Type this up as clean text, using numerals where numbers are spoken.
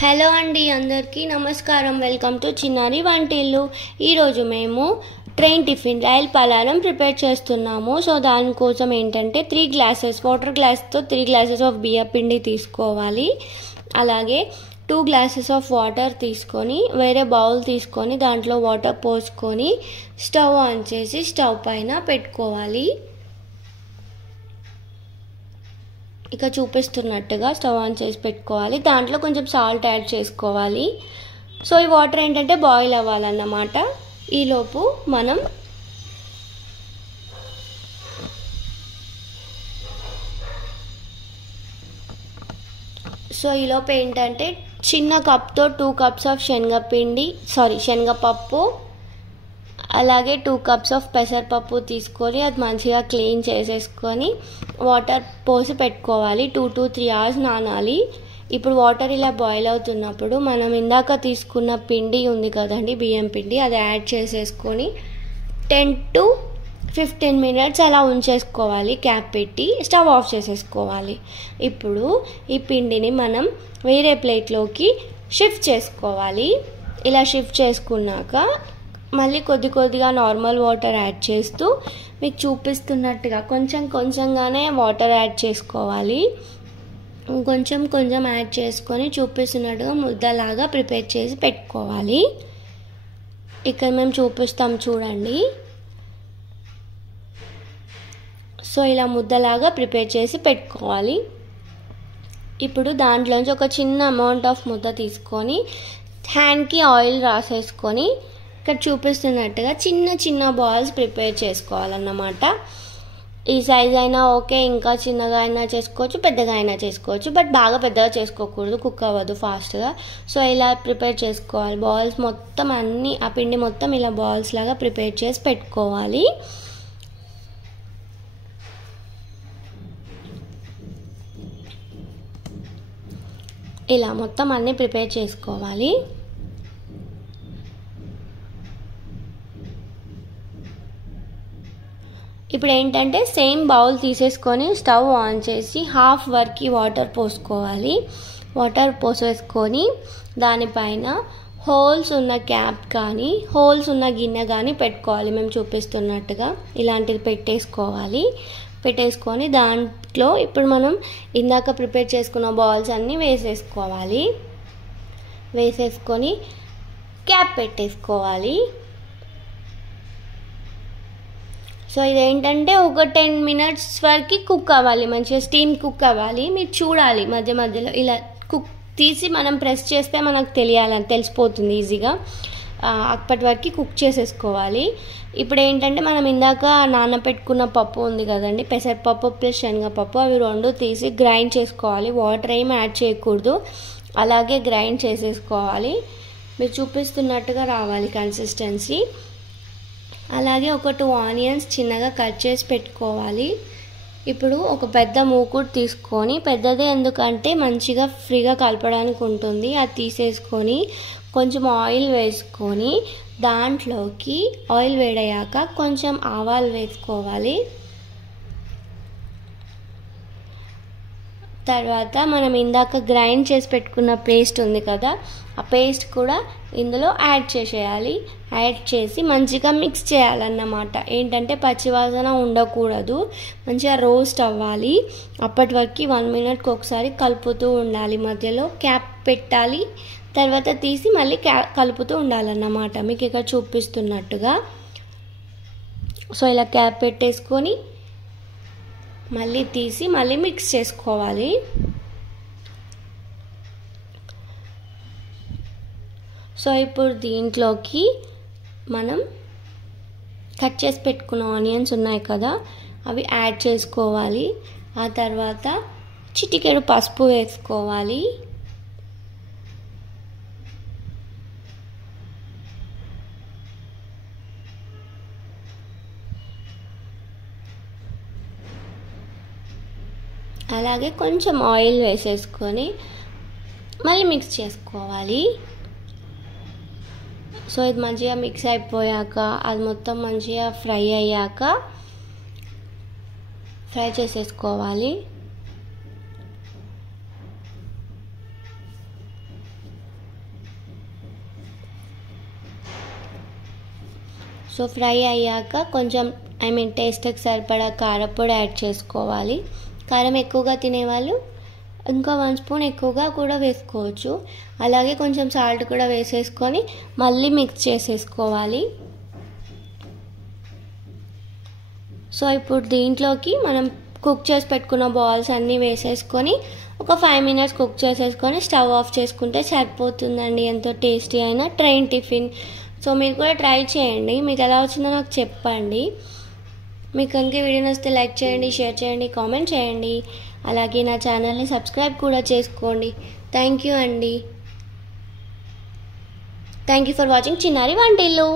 Hello అండి, అందరికీ నమస్కారం. వెల్కమ్ టు చిన్నారి వంటిల్లు. ఈరోజు మేము ట్రైన్ టిఫిన్ రైల్ పలారం ప్రిపేర్ చేస్తున్నాము. సో దానికోసం ఏంటంటే 3 గ్లాసెస్ వాటర్ గ్లాస్తో 3 గ్లాసెస్ ఆఫ్ బియ్యం పిండి తీసుకోవాలి. అలాగే 2 గ్లాసెస్ ఆఫ్ వాటర్ తీసుకొని వేరే బౌల్ తీసుకొని దాంట్లో వాటర్ పోసుకొని స్టవ్ ఆన్ చేసి స్టవ్ పైన పెట్టుకోవాలి. ఇక చూపిస్తున్నట్టుగా స్టవ్ ఆన్ చేసి పెట్టుకోవాలి. దాంట్లో కొంచెం సాల్ట్ యాడ్ చేసుకోవాలి. సో ఈ వాటర్ ఏంటంటే బాయిల్ అవ్వాలన్నమాట. ఈలోపు మనం ఏంటంటే చిన్న కప్తో 2 కప్స్ ఆఫ్ శనగపప్పు అలాగే 2 కప్స్ ఆఫ్ పెసరపప్పు తీసుకొని అది మంచిగా క్లీన్ చేసేసుకొని వాటర్ పోసి పెట్టుకోవాలి. 2 to 3 hours నానాలి. ఇప్పుడు వాటర్ ఇలా బాయిల్ అవుతున్నప్పుడు మనం ఇందాక తీసుకున్న పిండి ఉంది కదండి, బియ్యం పిండి, అది యాడ్ చేసేసుకొని 10 to 15 minutes అలా ఉంచేసుకోవాలి. క్యాప్ పెట్టి స్టవ్ ఆఫ్ చేసేసుకోవాలి. ఇప్పుడు ఈ పిండిని మనం వేరే ప్లేట్లోకి షిఫ్ట్ చేసుకోవాలి. ఇలా షిఫ్ట్ చేసుకున్నాక మళ్ళీ కొద్దిగా నార్మల్ వాటర్ యాడ్ చేస్తూ మీకు చూపిస్తున్నట్టుగా కొంచెంగానే వాటర్ యాడ్ చేసుకోవాలి. కొంచెం యాడ్ చేసుకొని చూపిస్తున్నట్టుగా ముద్దలాగా ప్రిపేర్ చేసి పెట్టుకోవాలి. ఇక్కడ మేము చూపిస్తాం చూడండి. సో ఇలా ముద్దలాగా ప్రిపేర్ చేసి పెట్టుకోవాలి. ఇప్పుడు దాంట్లోంచి ఒక చిన్న అమౌంట్ ఆఫ్ ముద్ద తీసుకొని హ్యాండ్కి ఆయిల్ రాసేసుకొని ఇక్కడ చూపిస్తున్నట్టుగా చిన్న బాల్స్ ప్రిపేర్ చేసుకోవాలన్నమాట. ఈ సైజ్ అయినా ఓకే, ఇంకా చిన్నగా అయినా చేసుకోవచ్చు, పెద్దగా అయినా చేసుకోవచ్చు. బట్ బాగా పెద్దగా చేసుకోకూడదు, కుక్ అవ్వదు ఫాస్ట్గా. సో ఇలా ప్రిపేర్ చేసుకోవాలి. బాల్స్ మొత్తం ఆ పిండి మొత్తం ఇలా బాల్స్ లాగా ప్రిపేర్ చేసి పెట్టుకోవాలి. ఇలా మొత్తం అన్నీ ప్రిపేర్ చేసుకోవాలి. ఇప్పుడు ఏంటంటే సేమ్ బౌల్ తీసేసుకొని స్టవ్ ఆన్ చేసి హాఫ్ వరకు వాటర్ పోసుకోవాలి. వాటర్ పోసేసుకొని దానిపైన హోల్స్ ఉన్న క్యాప్ కానీ హోల్స్ ఉన్న గిన్నె కానీ పెట్టుకోవాలి. మేము చూపిస్తున్నట్టుగా ఇలాంటిది పెట్టేసుకొని దాంట్లో ఇప్పుడు మనం ఇందాక ప్రిపేర్ చేసుకున్న బాల్స్ అన్నీ వేసేసుకొని క్యాప్ పెట్టేసుకోవాలి. సో ఇదేంటంటే ఒక 10 minutes వరకు కుక్ అవ్వాలి, మంచిగా స్టీమ్ కుక్ అవ్వాలి. మీరు చూడాలి మధ్యలో ఇలా కుక్ తీసి మనం ప్రెస్ చేస్తే మనకు తెలిసిపోతుంది ఈజీగా. అప్పటి వరకు కుక్ చేసేసుకోవాలి. ఇప్పుడు ఏంటంటే మనం ఇందాక నానబెట్టుకున్న పప్పు ఉంది కదండి, పెసరపప్పు ప్లస్ శనగపప్పు, అవి 2 తీసి గ్రైండ్ చేసుకోవాలి. వాటర్ ఏమి యాడ్ చేయకూడదు, అలాగే గ్రైండ్ చేసేసుకోవాలి. మీరు చూపిస్తున్నట్టుగా రావాలి కన్సిస్టెన్సీ. అలాగే ఒక 2 ఆనియన్స్ చిన్నగా కట్ చేసి పెట్టుకోవాలి. ఇప్పుడు ఒక పెద్ద మూకుడు తీసుకొని, పెద్దదే ఎందుకంటే మంచిగా ఫ్రీగా కలపడానికి ఉంటుంది, అది తీసేసుకొని కొంచెం ఆయిల్ వేసుకొని దాంట్లోకి ఆయిల్ వేడయ్యాక కొంచెం ఆవాలు వేసుకోవాలి. తర్వాత మనం ఇందాక గ్రైండ్ చేసి పెట్టుకున్న పేస్ట్ ఉంది కదా, ఆ పేస్ట్ కూడా ఇందులో యాడ్ చేసి మంచిగా మిక్స్ చేయాలన్నమాట. ఏంటంటే పచ్చివాసన ఉండకూడదు, మంచిగా రోస్ట్ అవ్వాలి. అప్పటి వరకు 1 minute ఒకసారి కలుపుతూ ఉండాలి. మధ్యలో క్యాప్ పెట్టాలి, తర్వాత తీసి మళ్ళీ కలుపుతూ ఉండాలన్నమాట, మీకు ఇక్కడ చూపిస్తున్నట్టుగా. సో ఇలా క్యాప్ పెట్టేసుకొని మళ్ళీ తీసి మళ్ళీ మిక్స్ చేసుకోవాలి. సో ఇప్పుడు దీంట్లోకి మనం కట్ చేసి పెట్టుకున్న ఆనియన్స్ ఉన్నాయి కదా, అవి యాడ్ చేసుకోవాలి. ఆ తర్వాత చిటికెడు పసుపు వేసుకోవాలి. అలాగే కొంచెం ఆయిల్ వేసేసుకొని మళ్ళీ మిక్స్ చేసుకోవాలి. సో ఇది మంచిగా మిక్స్ అయిపోయాక అది మొత్తం మంచిగా ఫ్రై చేసేసుకోవాలి. సో ఫ్రై అయ్యాక కొంచెం టేస్ట్కి సరిపడా కారపొడి యాడ్ చేసుకోవాలి. కారం ఎక్కువగా తినేవాళ్ళు ఇంకా 1 స్పూన్ ఎక్కువగా కూడా వేసుకోవచ్చు. అలాగే కొంచెం సాల్ట్ కూడా వేసేసుకొని మళ్ళీ మిక్స్ చేసేసుకోవాలి. సో ఇప్పుడు దీంట్లోకి మనం కుక్ చేసి పెట్టుకున్న బాల్స్ అన్నీ వేసేసుకొని ఒక 5 మినిట్స్ కుక్ చేసేసుకొని స్టవ్ ఆఫ్ చేసుకుంటే సరిపోతుందండి. ఎంతో టేస్టీ అయిన ట్రైన్ టిఫిన్. సో మీరు కూడా ట్రై చేయండి. మీకు ఎలా వచ్చిందో నాకు చెప్పండి. మీకు కనుక వీడియో నచ్చితే లైక్ చేయండి, షేర్ చేయండి, కామెంట్ చేయండి. అలాగే నా ఛానల్ని సబ్స్క్రైబ్ కూడా చేసుకోండి. థ్యాంక్ యూ అండి. థ్యాంక్ యూ ఫర్ వాచింగ్ చిన్నారి వంటిల్లు.